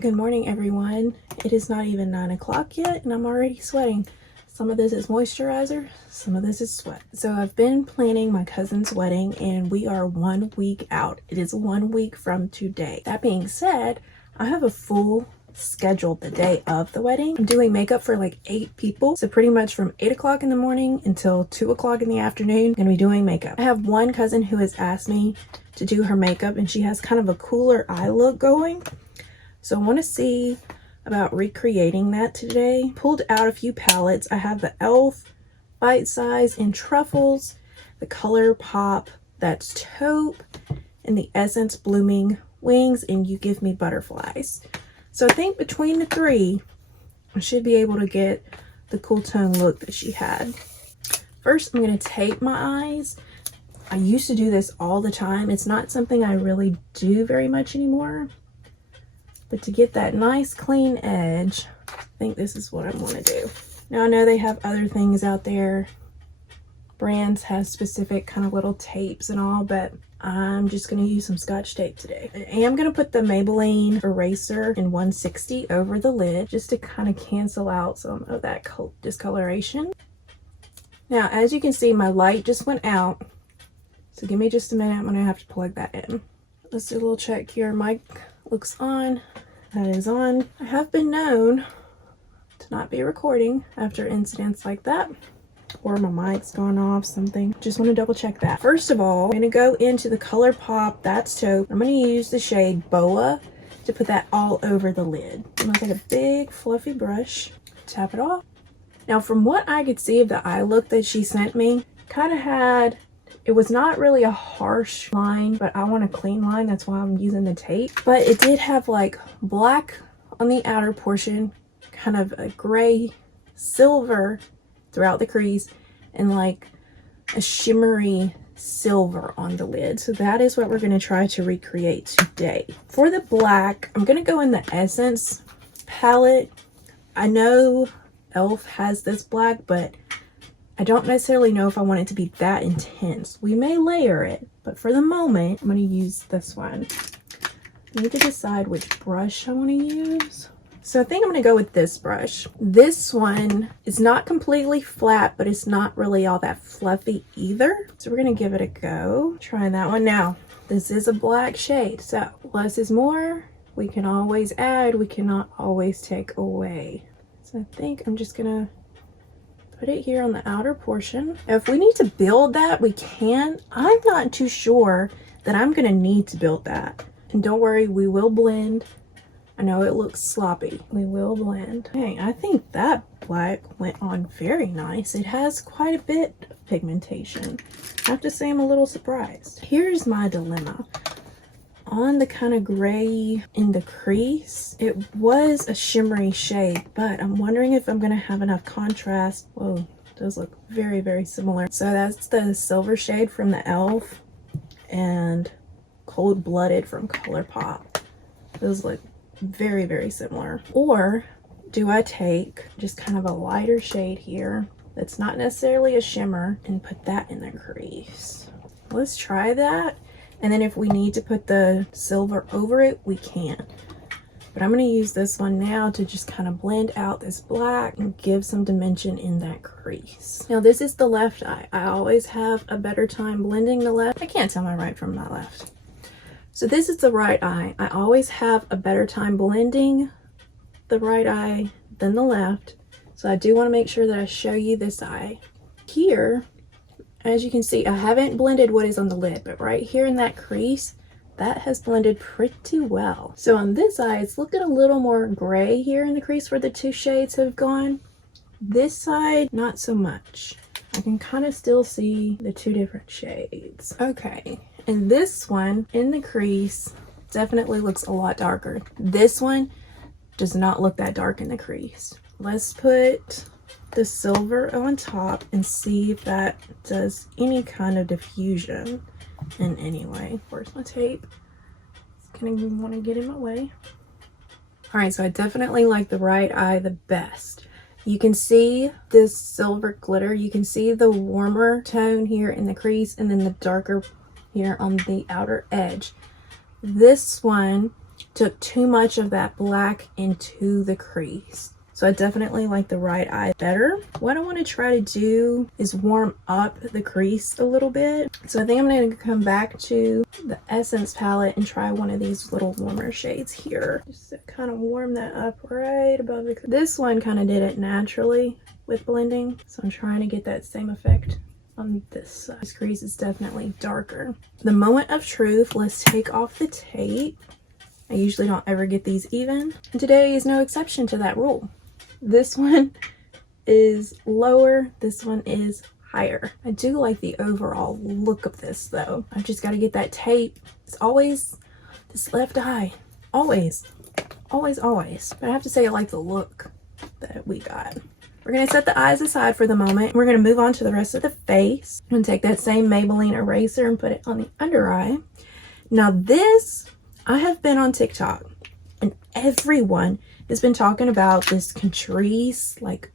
Good morning, everyone. It is not even 9 o'clock yet and I'm already sweating. Some of this is moisturizer, some of this is sweat. So I've been planning my cousin's wedding and we are 1 week out. It is 1 week from today. That being said, I have a full schedule the day of the wedding. I'm doing makeup for like 8 people. So pretty much from 8 o'clock in the morning until 2 o'clock in the afternoon, I'm gonna be doing makeup. I have one cousin who has asked me to do her makeup and she has kind of a cooler eye look going. So I want to see about recreating that today. Pulled out a few palettes. I have the e.l.f. Bite Size in Truffles, the Color Pop That's Taupe, and the Essence Blooming Wings and You Give Me Butterflies. So I think between the three, I should be able to get the cool tone look that she had. First, I'm going to tape my eyes. I used to do this all the time. It's not something I really do very much anymore. But to get that nice clean edge, I think this is what I want to do. Now I know they have other things out there. Brands have specific kind of little tapes and all, but I'm just going to use some Scotch tape today. I am going to put the Maybelline eraser in 160 over the lid just to kind of cancel out some of that discoloration. Now, as you can see, my light just went out. So give me just a minute. I'm going to have to plug that in. Let's do a little check here. Mic looks on. That is on. I have been known to not be recording after incidents like that, or my mic's gone off, something. Just want to double check that. First of all, I'm going to go into the Color Pop That's Taupe. I'm going to use the shade Boa to put that all over the lid. I'm going to take a big fluffy brush, tap it off. Now from what I could see of the eye look that she sent me, kind of had, it was not really a harsh line, but I want a clean line. That's why I'm using the tape. But it did have like black on the outer portion, kind of a gray silver throughout the crease, and like a shimmery silver on the lid. So that is what we're going to try to recreate today. For the black, I'm going to go in the Essence palette. I know e.l.f. has this black, but I don't necessarily know if I want it to be that intense. We may layer it, but for the moment, I'm going to use this one. I need to decide which brush I want to use. So I think I'm going to go with this brush. This one is not completely flat, but it's not really all that fluffy either. So we're going to give it a go. Try that one. Now, this is a black shade, so less is more. We can always add, we cannot always take away. So I think I'm just going to put it here on the outer portion. If we need to build that, we can. I'm not too sure that I'm going to need to build that. And don't worry, we will blend. I know it looks sloppy. We will blend. Hey, I think that black went on very nice. It has quite a bit of pigmentation. I have to say I'm a little surprised. Here's my dilemma. On the kind of gray in the crease, it was a shimmery shade, but I'm wondering if I'm going to have enough contrast. Whoa, it does look very, very similar. So that's the silver shade from the e.l.f. and Cold Blooded from Color Pop. Those look very, very similar. Or do I take just kind of a lighter shade here that's not necessarily a shimmer and put that in the crease? Let's try that. And then if we need to put the silver over it, we can. But I'm going to use this one now to just kind of blend out this black and give some dimension in that crease. Now this is the left eye. I always have a better time blending the left. I can't tell my right from my left. So this is the right eye. I always have a better time blending the right eye than the left. So I do want to make sure that I show you this eye. Here, as you can see, I haven't blended what is on the lid, but right here in that crease, that has blended pretty well. So on this eye, it's looking a little more gray here in the crease where the two shades have gone. This side, not so much. I can kind of still see the two different shades. Okay, and this one in the crease definitely looks a lot darker. This one does not look that dark in the crease. Let's put the silver on top and see if that does any kind of diffusion in any way. Where's my tape? It's gonna want to get in my way. All right, so I definitely like the right eye the best. You can see this silver glitter. You can see the warmer tone here in the crease and then the darker here on the outer edge. This one took too much of that black into the crease. So I definitely like the right eye better. What I want to try to do is warm up the crease a little bit. So I think I'm going to come back to the Essence palette and try one of these little warmer shades here. Just to kind of warm that up right above the crease. This one kind of did it naturally with blending. So I'm trying to get that same effect on this side. This crease is definitely darker. The moment of truth, let's take off the tape. I usually don't ever get these even. And today is no exception to that rule. This one is lower, this one is higher. I do like the overall look of this though. I've just got to get that tape. It's always this left eye. Always. Always, always. But I have to say I like the look that we got. We're going to set the eyes aside for the moment. We're going to move on to the rest of the face. I'm going to take that same Maybelline eraser and put it on the under eye. Now this, I have been on TikTok and everyone has been talking about this Catrice, like,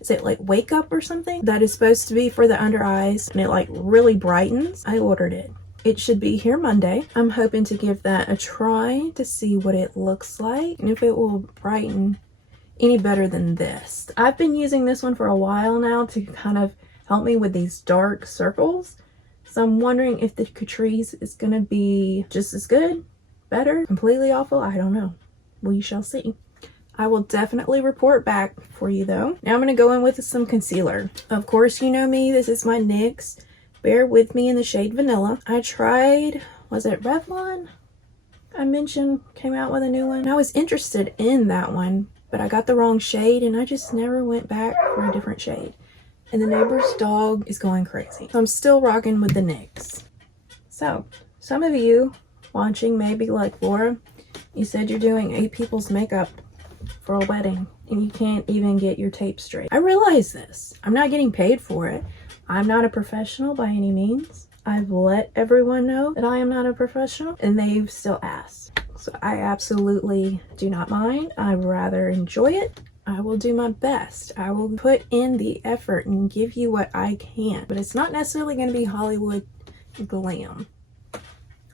is it like Wake Up or something? That is supposed to be for the under eyes and it like really brightens. I ordered it. It should be here Monday. I'm hoping to give that a try to see what it looks like and if it will brighten any better than this. I've been using this one for a while now to kind of help me with these dark circles. So I'm wondering if the Catrice is gonna be just as good, better, completely awful. I don't know. We shall see. I will definitely report back for you though. Now I'm going to go in with some concealer. Of course, you know me. This is my NYX. Bear With Me in the shade Vanilla. I tried, was it Revlon? I mentioned came out with a new one. I was interested in that one, but I got the wrong shade and I just never went back for a different shade. And the neighbor's dog is going crazy. So I'm still rocking with the NYX. So some of you watching may be like, Laura, you said you're doing 8 people's makeup for a wedding and you can't even get your tape straight. I realize this. I'm not getting paid for it. I'm not a professional by any means. I've let everyone know that I am not a professional and they've still asked. So I absolutely do not mind. I'd rather enjoy it. I will do my best. I will put in the effort and give you what I can. But it's not necessarily going to be Hollywood glam.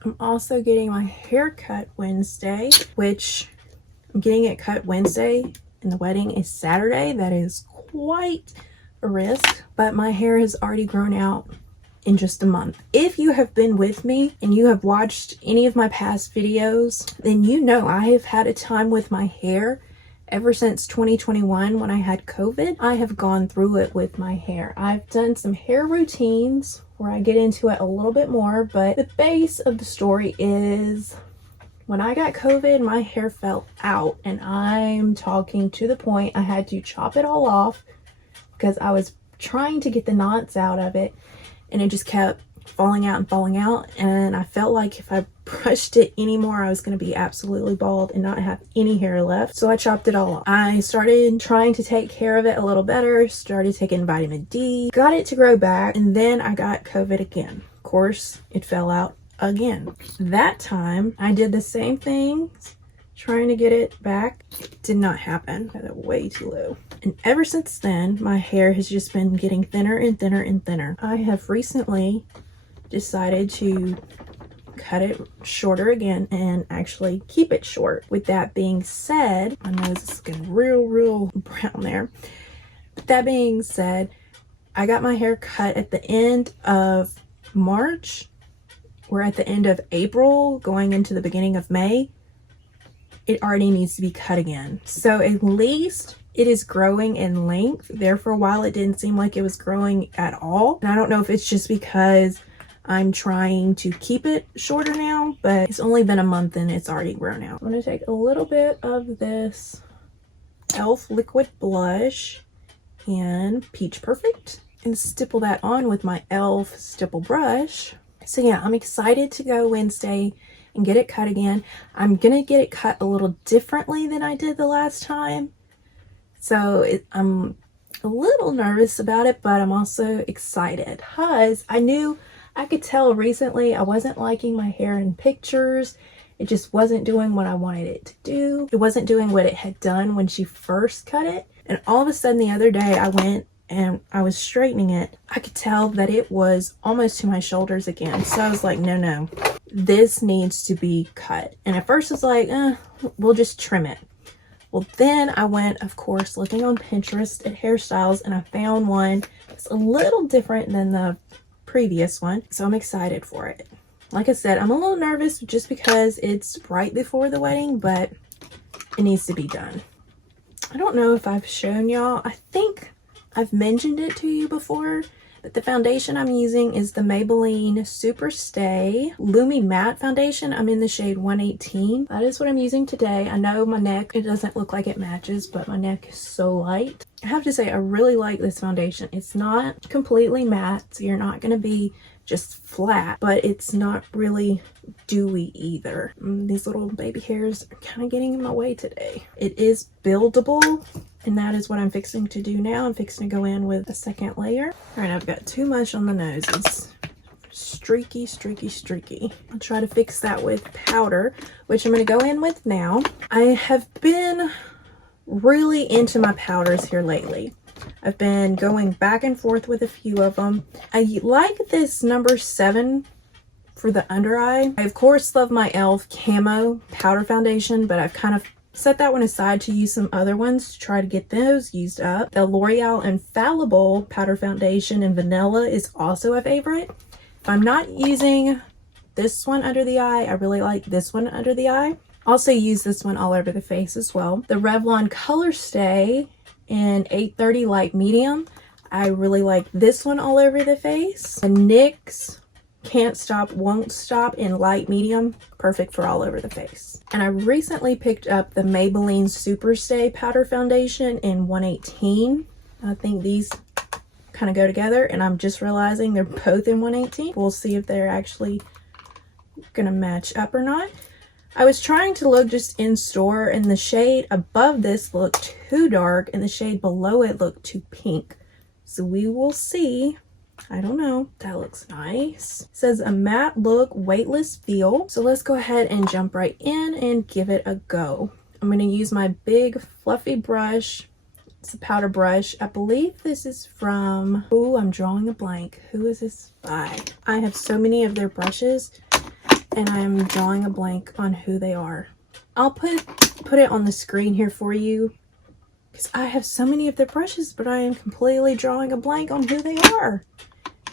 I'm also getting my hair cut Wednesday, which I'm getting it cut Wednesday and the wedding is Saturday. That is quite a risk, but my hair has already grown out in just a month. If you have been with me and you have watched any of my past videos, then you know I have had a time with my hair ever since 2021 when I had COVID. I have gone through it with my hair. I've done some hair routines where I get into it a little bit more, but the base of the story is when I got COVID, my hair fell out and I'm talking to the point I had to chop it all off because I was trying to get the knots out of it and it just kept falling out and I felt like if I brushed it anymore I was going to be absolutely bald and not have any hair left. So I chopped it all off. I started trying to take care of it a little better, started taking vitamin D, got it to grow back, and then I got COVID again. Of course, it fell out again. That time I did the same thing, trying to get it back. It did not happen. I had it way too low. And ever since then, my hair has just been getting thinner and thinner and thinner. I have recently decided to cut it shorter again and actually keep it short. With that being said, my nose is getting real brown there. But that being said, I got my hair cut at the end of March. We're at the end of April, going into the beginning of May. It already needs to be cut again. So at least it is growing in length. There for a while, it didn't seem like it was growing at all. And I don't know if it's just because I'm trying to keep it shorter now, but it's only been a month and it's already grown out. I'm going to take a little bit of this e.l.f. liquid blush and Peach Perfect and stipple that on with my e.l.f. stipple brush. So yeah, I'm excited to go Wednesday and get it cut again. I'm going to get it cut a little differently than I did the last time. So I'm a little nervous about it, but I'm also excited because I could tell recently I wasn't liking my hair in pictures. It just wasn't doing what I wanted it to do. It wasn't doing what it had done when she first cut it. And all of a sudden the other day I went and I was straightening it, I could tell that it was almost to my shoulders again. So I was like, no, this needs to be cut. And at first I was like, we'll just trim it. Well, then I went, of course, looking on Pinterest at hairstyles, and I found one that's a little different than the previous one. So I'm excited for it. Like I said, I'm a little nervous just because it's right before the wedding, but it needs to be done. I don't know if I've shown y'all. I think I've mentioned it to you before, but the foundation I'm using is the Maybelline Super Stay Lumi Matte Foundation. I'm in the shade 118. That is what I'm using today. I know my neck, it doesn't look like it matches, but my neck is so light. I have to say, I really like this foundation. It's not completely matte, so you're not going to be just flat, but it's not really dewy either. These little baby hairs are kind of getting in my way today. It is buildable, and that is what I'm fixing to do now. I'm fixing to go in with a second layer. All right, I've got too much on the nose. It's streaky. I'll try to fix that with powder, which I'm going to go in with now. I have been really into my powders here lately. I've been going back and forth with a few of them. I like this number 7 for the under eye. I of course love my e.l.f. Camo powder foundation, but I've kind of set that one aside to use some other ones to try to get those used up. The L'Oreal Infallible powder foundation in vanilla is also a favorite. If I'm not using this one under the eye, I really like this one under the eye. Also use this one all over the face as well. The Revlon Color Stay in 830 light medium. I really like this one all over the face. The NYX Can't Stop Won't Stop in light medium, perfect for all over the face. And I recently picked up the Maybelline Super Stay powder foundation in 118. I think these kind of go together, and I'm just realizing they're both in 118. We'll see if they're actually gonna match up or not. I was trying to look just in store, and the shade above this looked too dark and the shade below it looked too pink. So we will see. I don't know. That looks nice. It says a matte look, weightless feel. So let's go ahead and jump right in and give it a go. I'm going to use my big fluffy brush. It's a powder brush. I believe this is from, oh, I'm drawing a blank. Who is this by? I have so many of their brushes, and I'm drawing a blank on who they are. I'll put it on the screen here for you, because I have so many of their brushes, but I am completely drawing a blank on who they are.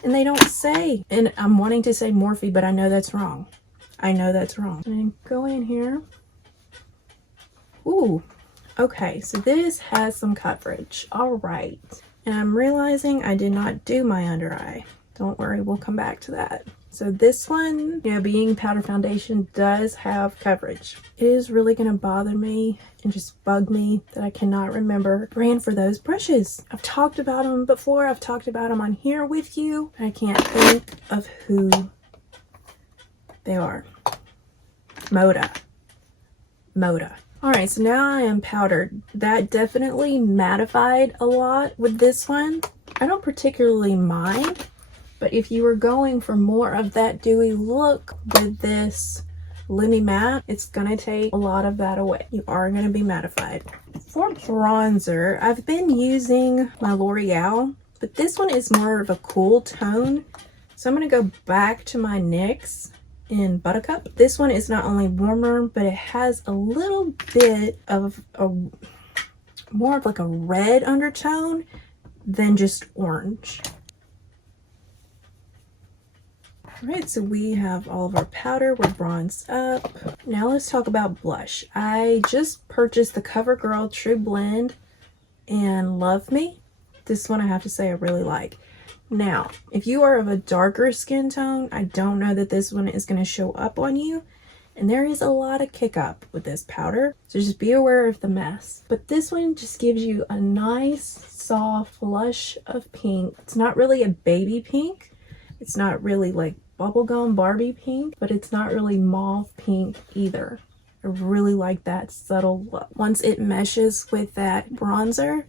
And they don't say. And I'm wanting to say Morphe, but I know that's wrong. I know that's wrong. And go in here. Ooh. Okay, so this has some coverage. All right. And I'm realizing I did not do my under eye. Don't worry, we'll come back to that. So this one, you know, being powder foundation, does have coverage. It is really going to bother me and just bug me that I cannot remember the brand for those brushes. I've talked about them before. I've talked about them on here with you. I can't think of who they are. Moda. All right, so now I am powdered. That definitely mattified a lot with this one. I don't particularly mind. But if you were going for more of that dewy look with this Lumi Matte, it's going to take a lot of that away. You are going to be mattified. For bronzer, I've been using my L'Oreal, but this one is more of a cool tone. So I'm going to go back to my NYX in Buttercup. This one is not only warmer, but it has a little bit of more of like a red undertone than just orange. Alright, so we have all of our powder, we're bronzed up. Now let's talk about blush. I just purchased the CoverGirl True Blend and Love Me. This one I have to say I really like. Now, if you are of a darker skin tone, I don't know that this one is going to show up on you. And there is a lot of kick up with this powder, so just be aware of the mess. But this one just gives you a nice, soft flush of pink. It's not really a baby pink. It's not really like bubblegum Barbie pink, but it's not really mauve pink either. I really like that subtle look. Once it meshes with that bronzer, I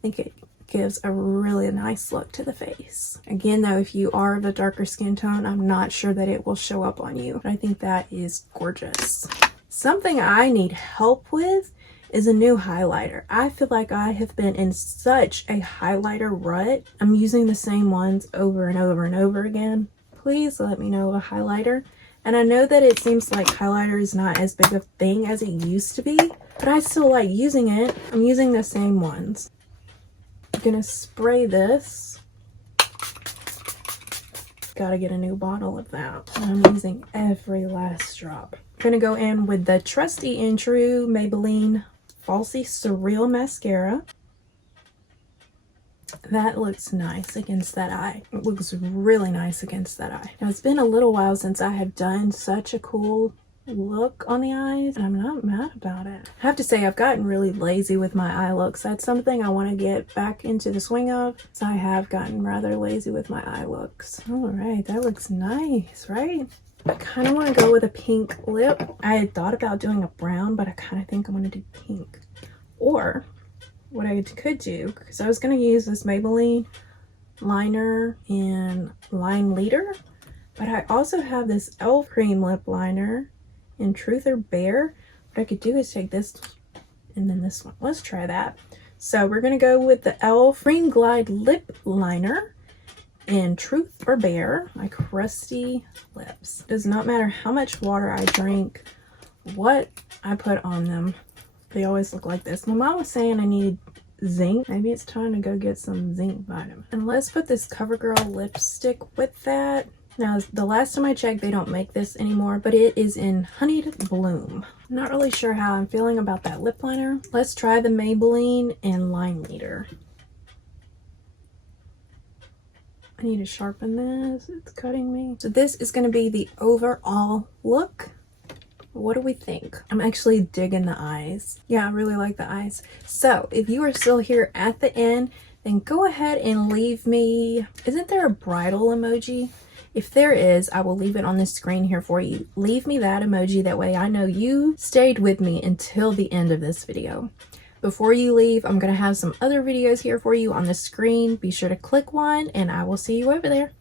think it gives a really nice look to the face. Again though, if you are of a darker skin tone, I'm not sure that it will show up on you, but I think that is gorgeous. Something I need help with is a new highlighter. I feel like I have been in such a highlighter rut. I'm using the same ones over and over and over again. Please let me know a highlighter. And I know that it seems like highlighter is not as big a thing as it used to be, but I still like using it. I'm using the same ones. I'm gonna spray this. Gotta get a new bottle of that. I'm using every last drop. I'm gonna go in with the trusty and true Maybelline Falsy Surreal Mascara. That looks nice against that eye. It looks really nice against that eye. Now, it's been a little while since I have done such a cool look on the eyes, and I'm not mad about it. I have to say, I've gotten really lazy with my eye looks. That's something I want to get back into the swing of, so I have gotten rather lazy with my eye looks. All right, that looks nice, right? I kind of want to go with a pink lip. I had thought about doing a brown, but I kind of think I want to do pink. Or what I could do, because I was going to use this Maybelline liner in Line Leader, but I also have this e.l.f. cream lip liner in Truth or Bear. What I could do is take this and then this one. Let's try that. So we're going to go with the e.l.f. Cream Glide lip liner in Truth or Bear, my crusty lips. Does not matter how much water I drink, what I put on them, they always look like this. My mom was saying I needed zinc. Maybe it's time to go get some zinc vitamin. And let's put this CoverGirl lipstick with that. Now, the last time I checked, they don't make this anymore, but it is in Honeyed Bloom. I'm not really sure how I'm feeling about that lip liner. Let's try the Maybelline in Line Leader. I need to sharpen this. It's cutting me. So this is going to be the overall look. What do we think? I'm actually digging the eyes. Yeah, I really like the eyes. So if you are still here at the end, then go ahead and leave me, isn't there a bridal emoji? If there is, I will leave it on the screen here for you. Leave me that emoji, that way I know you stayed with me until the end of this video. Before you leave, I'm going to have some other videos here for you on the screen. Be sure to click one and I will see you over there.